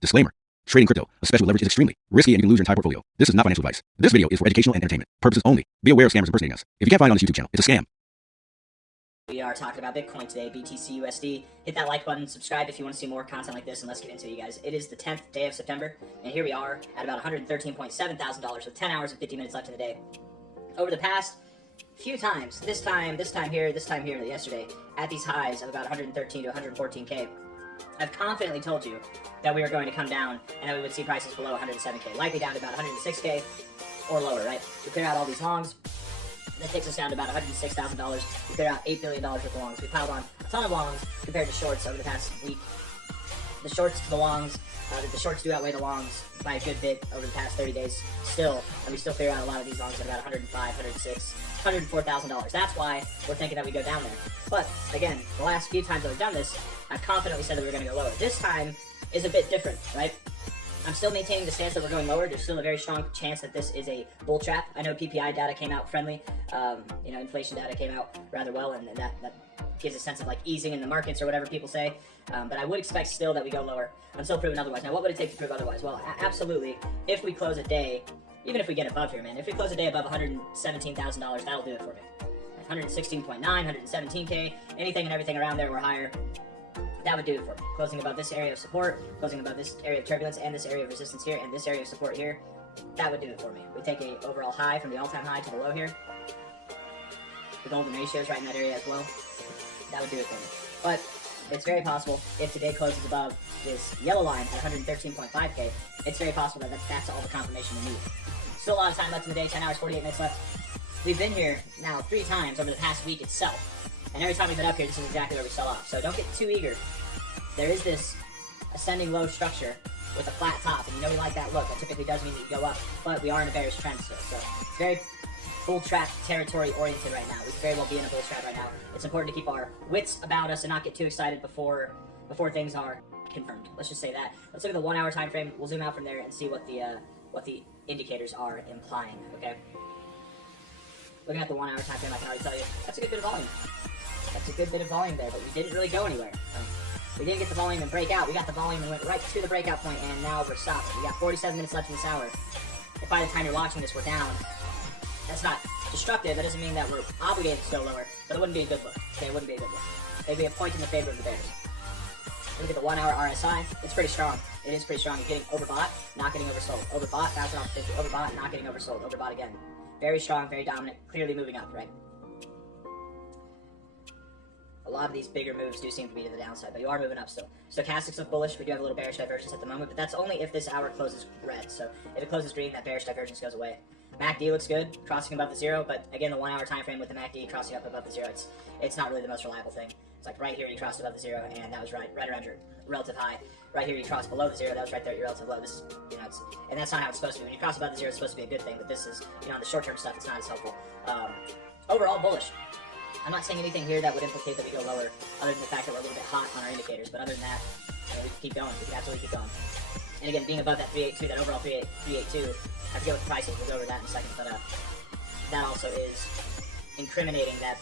Disclaimer. Trading crypto, especially leverage, is extremely risky and you can lose your entire portfolio. This is not financial advice. This video is for educational and entertainment purposes only. Be aware of scammers impersonating us. If you can't find it on this YouTube channel, it's a scam. We are talking about Bitcoin today, BTC USD. Hit that like button, subscribe if you want to see more content like this, and let's get into it, you guys. It is the 10th day of September, and here we are at about $113.7 thousand with 10 hours and 50 minutes left in the day. Over the past few times, this time here, yesterday, at these highs of about 113 to 114K, I've confidently told you that we were going to come down and that we would see prices below 107K, likely down to about 106K or lower, right? We clear out all these longs. That takes us down to about $106,000. We cleared out $8 billion worth of longs. We piled on a ton of longs compared to shorts over the past week. The shorts to the longs, the shorts do outweigh the longs by a good bit over the past 30 days still, and we still clear out a lot of these longs at about $105, $106, $104,000. That's why we're thinking that we go down there. But again, the last few times that we've done this, I've confidently said that we're going to go lower. This time is a bit different, right? I'm still maintaining the stance that we're going lower. There's still a very strong chance that this is a bull trap. I know PPI data came out friendly. Inflation data came out rather well, and that gives a sense of like easing in the markets or whatever people say. But I would expect still that we go lower until proven otherwise. Now, what would it take to prove otherwise? Well, absolutely. If we close a day, even if we get above here, man, if we close a day above $117,000, that'll do it for me. 116.9, 117K, anything and everything around there or higher. That would do it for me. Closing above this area of support, closing above this area of turbulence, and this area of resistance here, and this area of support here, that would do it for me. We take a overall high from the all-time high to the low here. The golden ratio is right in that area as well. That would do it for me. But it's very possible, if today closes above this yellow line at 113.5K, it's very possible that that's all the confirmation we need. Still a lot of time left in the day, 10 hours, 48 minutes left. We've been here now 3 times over the past week itself. And every time we've been up here, this is exactly where we sell off. So don't get too eager. There is this ascending low structure with a flat top, and you know we like that look. That typically does mean that you go up, but we are in a bearish trend still. So it's very bull trap territory oriented right now. We could very well be in a bull trap right now. It's important to keep our wits about us and not get too excited before things are confirmed. Let's just say that. Let's look at the 1 hour time frame. We'll zoom out from there and see what the indicators are implying. Okay. Looking at the 1 hour time frame, I can already tell you that's a good bit of volume. That's a good bit of volume there, but we didn't really go anywhere. We didn't get the volume and break out. We got the volume and went right to the breakout point, and now we're stopping. We got 47 minutes left in this hour. If by the time you're watching this, we're down, that's not destructive. That doesn't mean that we're obligated to go lower, but it wouldn't be a good look. Okay, it wouldn't be a good look. It'd be a point in the favor of the bears. Look at the 1 hour RSI. It's pretty strong. It is pretty strong. You're getting overbought, not getting oversold. Overbought, bouncing off 50. Overbought, not getting oversold. Overbought again. Very strong, very dominant, clearly moving up, right? A lot of these bigger moves do seem to be to the downside, but you are moving up still. Stochastics look bullish. We do have a little bearish divergence at the moment, but that's only if this hour closes red. So if it closes green, that bearish divergence goes away. MACD looks good, crossing above the zero, but again, the 1 hour time frame with the MACD crossing up above the zero, it's not really the most reliable thing. It's like right here you crossed above the zero, and that was right around your relative high. Right here you crossed below the zero, that was right there at your relative low. This, and that's not how it's supposed to be. When you cross above the zero, it's supposed to be a good thing, but this is, on the short-term stuff, it's not as helpful. Overall, bullish. I'm not saying anything here that would implicate that we go lower, other than the fact that we're a little bit hot on our indicators, but other than that, we can keep going. We can absolutely keep going. And again, being above that 382, that overall 382, I forget what the price is, we'll go over that in a second, but that also is incriminating that,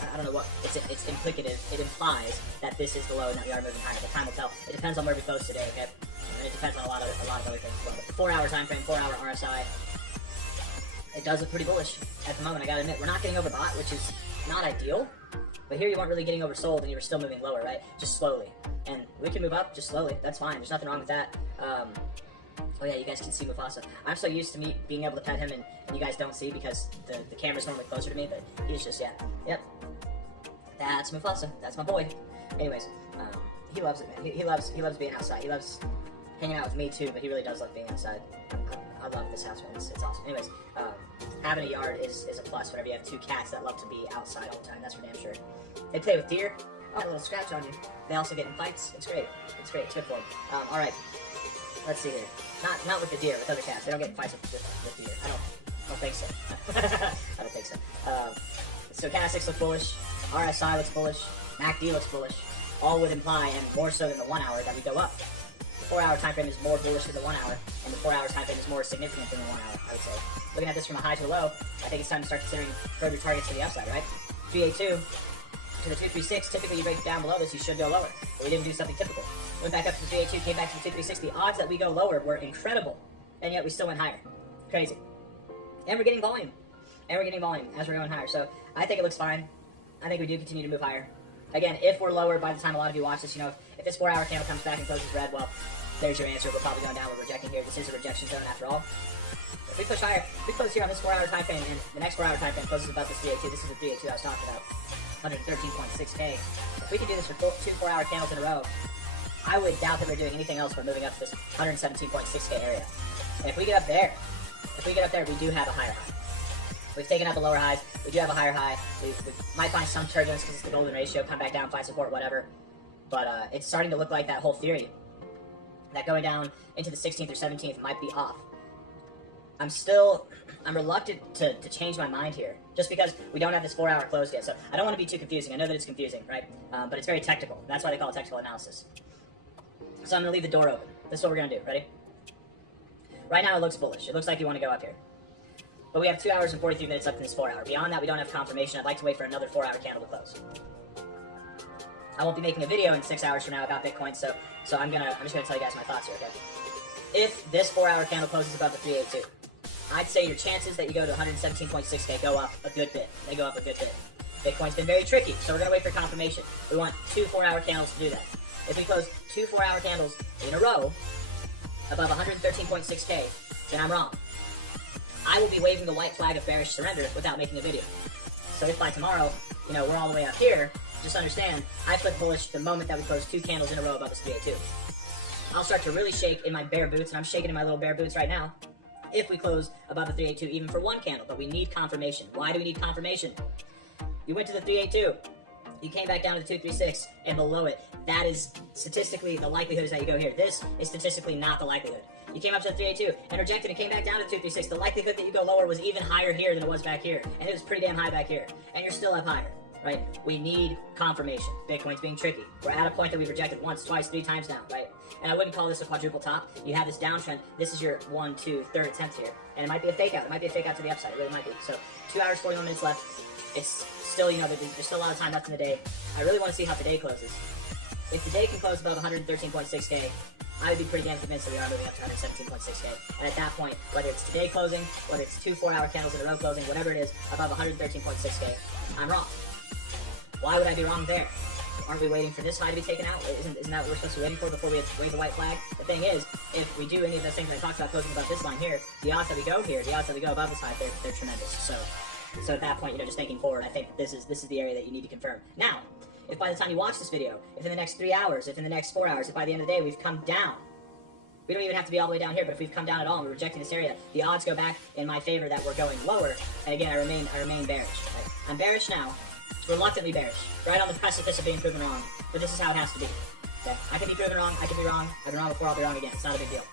I don't know what, it's implicative, it implies that this is the low and that we are moving higher, but time will tell. It depends on where we close today, okay? And it depends on a lot of other things as well. But the 4 hour time frame, 4 hour RSI, it does look pretty bullish at the moment. I gotta admit, we're not getting overbought, which is not ideal, but here you weren't really getting oversold and you were still moving lower, right? Just slowly. And we can move up just slowly. That's fine. There's nothing wrong with that. Oh yeah, you guys can see Mufasa. I'm so used to me being able to pet him and you guys don't see because the camera's normally closer to me, but he's just, yeah. Yep. That's Mufasa. That's my boy. Anyways, he loves it, man. He loves being outside. He loves hanging out with me too, but he really does love being outside. I love this house, man. It's awesome. Anyways, having a yard is a plus whenever you have 2 cats that love to be outside all the time. That's for damn sure. They play with deer. Oh, a little scratch on you. They also get in fights. It's great. It's great. It's good for them. All right. Let's see here. Not with the deer, with other cats. They don't get in fights with deer. I don't think so. I don't think so. Stochastics look bullish. RSI looks bullish. MACD looks bullish. All would imply, and more so than the 1 hour, that we go up. The 4 hour time frame is more bullish than the 1 hour, and the 4 hour time frame is more significant than the 1 hour, I would say. Looking at this from a high to a low, I think it's time to start considering further targets to the upside, right? 382 to the 236, typically you break down below this, you should go lower. But we didn't do something typical. went back up to the 382, came back to the 236. The odds that we go lower were incredible, and yet we still went higher. Crazy. And we're getting volume. And we're getting volume as we're going higher. So I think it looks fine. I think we do continue to move higher. Again, if we're lower by the time a lot of you watch this, you know, if this 4-hour candle comes back and closes red, well, there's your answer. We're probably going down. We're rejecting here. This is a rejection zone after all. If we push higher, if we close here on this 4-hour time frame, and the next 4-hour time frame closes about this 382. This is the 382 I was talking about. 113.6K. If we can do this for 2 4-hour candles in a row, I would doubt that we're doing anything else but moving up to this 117.6K area. And if we get up there, we do have a higher high. We've taken out the lower highs. We do have a higher high. We might find some turbulence because it's the golden ratio. Come back down, find support, whatever. But it's starting to look like that whole theory that going down into the 16th or 17th might be off. I'm reluctant to change my mind here, just because we don't have this 4-hour close yet. So I don't want to be too confusing. I know that it's confusing, right? But it's very technical. That's why they call it technical analysis. So I'm going to leave the door open. This is what we're going to do. Ready? Right now it looks bullish. It looks like you want to go up here. But we have 2 hours and 43 minutes left in this 4-hour. Beyond that, we don't have confirmation. I'd like to wait for another 4-hour candle to close. I won't be making a video in 6 hours from now about Bitcoin, so I'm just gonna tell you guys my thoughts here, okay? If this 4-hour candle closes above the 382, I'd say your chances that you go to 117.6K go up a good bit. They go up a good bit. Bitcoin's been very tricky, so we're gonna wait for confirmation. We want 2 4-hour candles to do that. If we close 2 4-hour candles in a row above 113.6K, then I'm wrong. I will be waving the white flag of bearish surrender without making a video. So if by tomorrow, you know, we're all the way up here, just understand, I flip bullish the moment that we close 2 candles in a row above this 382. I'll start to really shake in my bear boots, and I'm shaking in my little bear boots right now, if we close above the 382 even for 1 candle. But we need confirmation. Why do we need confirmation? You went to the 382, you came back down to the 236, and below it, that is statistically the likelihood is that you go here. This is statistically not the likelihood. You came up to the 382 and rejected and came back down to 236. The likelihood that you go lower was even higher here than it was back here. And it was pretty damn high back here. And you're still up higher, right? We need confirmation. Bitcoin's being tricky. We're at a point that we've rejected once, twice, 3 times now, right? And I wouldn't call this a quadruple top. You have this downtrend. This is your 1, 2, 3rd attempt here. And it might be a fake out. It might be a fake out to the upside. It really might be. So 2 hours, 41 minutes left. It's still, you know, there's still a lot of time left in the day. I really want to see how today closes. If the day can close above 113.6K, I would be pretty damn convinced that we are moving up to 117.6K. And at that point, whether it's today closing, whether it's 2 4-hour candles in a row closing, whatever it is, above 113.6K, I'm wrong. Why would I be wrong there? Aren't we waiting for this high to be taken out? Isn't that what we're supposed to be waiting for before we wave the white flag? The thing is, if we do any of those things I talked about closing above this line here, the odds that we go here, the odds that we go above this high, they're tremendous. So at that point, you know, just thinking forward, I think this is the area that you need to confirm. Now, if by the time you watch this video, if in the next 3 hours, if in the next 4 hours, if by the end of the day we've come down, we don't even have to be all the way down here, but if we've come down at all and we're rejecting this area, the odds go back in my favor that we're going lower. And again, I remain bearish. Right? I'm bearish now, reluctantly bearish, right on the precipice of being proven wrong. But this is how it has to be. Okay? I can be proven wrong. I can be wrong. I've been wrong before. I'll be wrong again. It's not a big deal.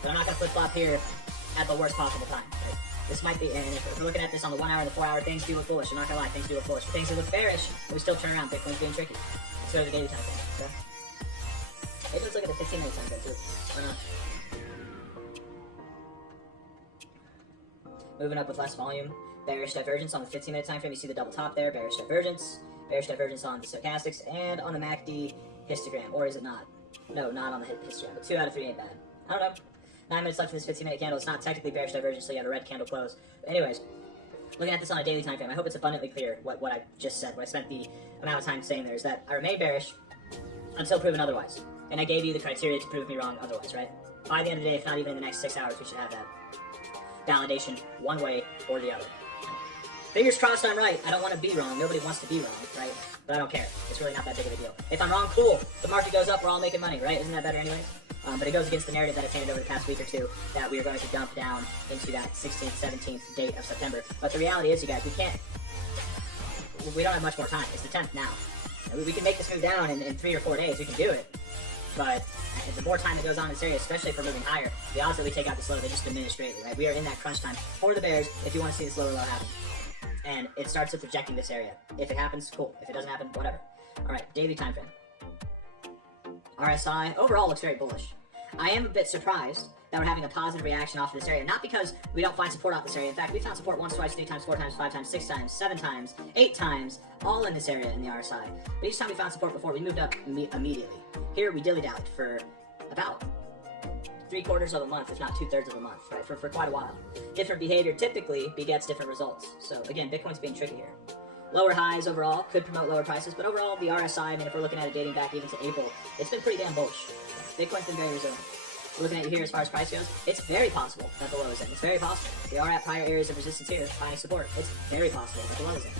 But I'm not gonna flip flop here at the worst possible time. Right? This might be, and if we're looking at this on the 1 hour and the 4 hour, things do look foolish. I'm not gonna lie, things do look foolish. But things do look bearish, but we still turn around. Bitcoin's being tricky. Let's go to the daily time frame. Okay? Maybe let's look at the 15-minute time frame too. Why not? Moving up with less volume. Bearish divergence on the 15-minute time frame. You see the double top there. Bearish divergence. Bearish divergence on the stochastics and on the MACD histogram. Or is it not? No, not on the histogram. But 2 out of 3 ain't bad. I don't know. 9 minutes left in this 15-minute candle. It's not technically bearish divergence, so you have a red candle close. But anyways, looking at this on a daily time frame, I hope it's abundantly clear what I just said, what I spent the amount of time saying there, is that I remain bearish until proven otherwise. And I gave you the criteria to prove me wrong otherwise, right? By the end of the day, if not even in the next 6 hours, we should have that validation one way or the other. Fingers crossed I'm right. I don't want to be wrong. Nobody wants to be wrong, right? But I don't care. It's really not that big of a deal. If I'm wrong, cool. The market goes up, we're all making money, right? Isn't that better anyways? But it goes against the narrative that I've painted over the past week or two, that we are going to dump down into that 16th, 17th date of September. But the reality is, you guys, we don't have much more time. It's the 10th now. We can make this move down in 3 or 4 days. We can do it. But the more time that goes on in this area, especially if we're moving higher, the odds that we take out this low, they just diminish greatly, right? We are in that crunch time for the bears if you want to see this lower low happen. And it starts with rejecting this area. If it happens, cool. If it doesn't happen, whatever. Alright, daily time frame. RSI overall looks very bullish. I am a bit surprised that we're having a positive reaction off of this area. Not because we don't find support off this area. In fact, we found support once, twice, 3 times, 4 times, 5 times, 6 times, 7 times, 8 times, all in this area in the RSI. But each time we found support before, we moved up immediately. Here, we dilly-dallied for about 3/4 of a month, if not 2/3 of a month, right, for quite a while. Different behavior typically begets different results. So again, Bitcoin's being tricky here. Lower highs overall could promote lower prices, but overall the RSI, I mean, if we're looking at it dating back even to April, it's been pretty damn bullish. Bitcoin's been very resilient. We're looking at here as far as price goes, it's very possible that the low is in. It's very possible. We are at prior areas of resistance here, finding support. It's very possible that the low is in.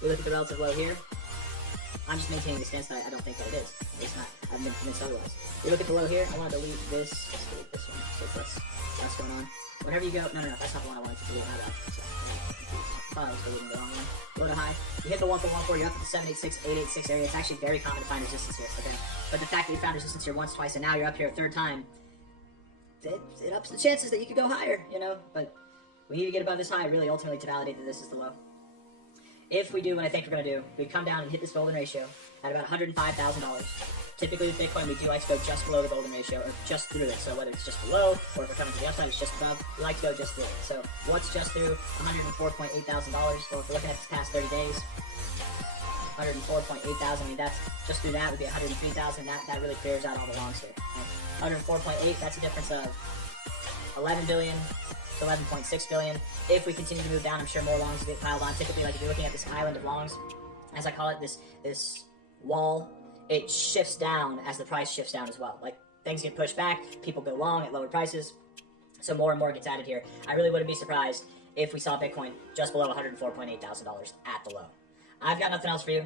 We look at the relative low here. I'm just maintaining the stance that I don't think that it is. At least not. I've been convinced otherwise. We look at the low here. I want to delete this. Let's delete this one. So that's going on. Whenever you go, no, that's not the one I wanted to delete. My bad. So, I thought I was deleting the wrong one. Low to high. You hit the 1.14, you're up to the 786, 886 area. It's actually very common to find resistance here. Okay, but the fact that you found resistance here once, twice, and now you're up here a third time, it ups the chances that you could go higher. You know, but we need to get above this high really ultimately to validate that this is the low. If we do what I think we're going to do, we come down and hit this golden ratio at about $105,000. Typically with Bitcoin, we do like to go just below the golden ratio, or just through it. So whether it's just below, or if we're coming to the upside, it's just above, we like to go just through it. So what's just through $104,800? Well, if we're looking at this past 30 days, $104,800, I mean, that's just through that would be $103,000. That really clears out all the longs here. Right? $104.8, that's a difference of $11 billion. 11.6 billion. If we continue to move down, I'm sure more longs will get piled on. Typically, like if you're looking at this island of longs, as I call it, this wall, it shifts down as the price shifts down as well. Like things get pushed back, people go long at lower prices, so more and more gets added here. I really wouldn't be surprised if we saw Bitcoin just below $104,800 at the low. I've got nothing else for you.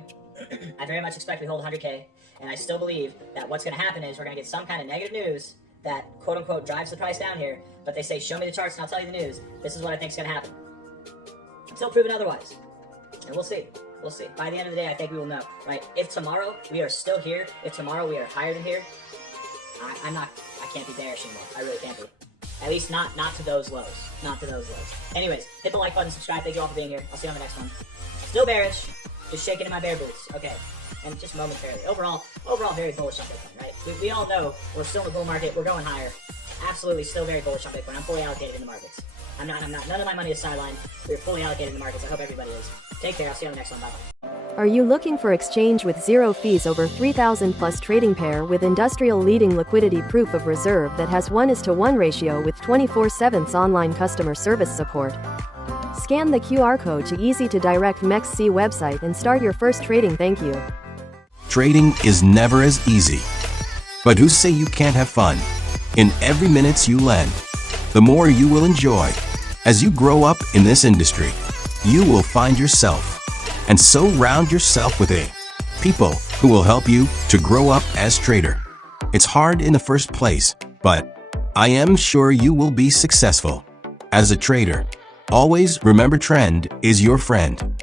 I very much expect we hold 100K, and I still believe that what's going to happen is we're going to get some kind of negative news that quote-unquote drives the price down here, but they say, show me the charts and I'll tell you the news. This is what I think is going to happen. Until proven otherwise. And we'll see. We'll see. By the end of the day, I think we will know, right? If tomorrow we are still here, if tomorrow we are higher than here, I can't be bearish anymore. I really can't be. At least not to those lows. Not to those lows. Anyways, hit the like button, subscribe. Thank you all for being here. I'll see you on the next one. Still bearish. Just shaking in my bear boots. Okay. And just momentarily. Overall, very bullish on Bitcoin, right? We all know we're still in the bull market. We're going higher. Absolutely, still very bullish on Bitcoin. I'm fully allocated in the markets. I'm not. None of my money is sidelined. We're fully allocated in the markets. I hope everybody is. Take care. I'll see you on the next one. Bye-bye. Are you looking for exchange with zero fees over 3,000 plus trading pair with industrial leading liquidity proof of reserve that has 1:1 ratio with 24/7 online customer service support? Scan the QR code to easy to direct MEXC website and start your first trading. Thank you. Trading is never as easy. But who say you can't have fun? In every minute you lend, the more you will enjoy. As you grow up in this industry, you will find yourself, and so round yourself with people who will help you to grow up as trader. It's hard in the first place, but I am sure you will be successful. As a trader, always remember trend is your friend.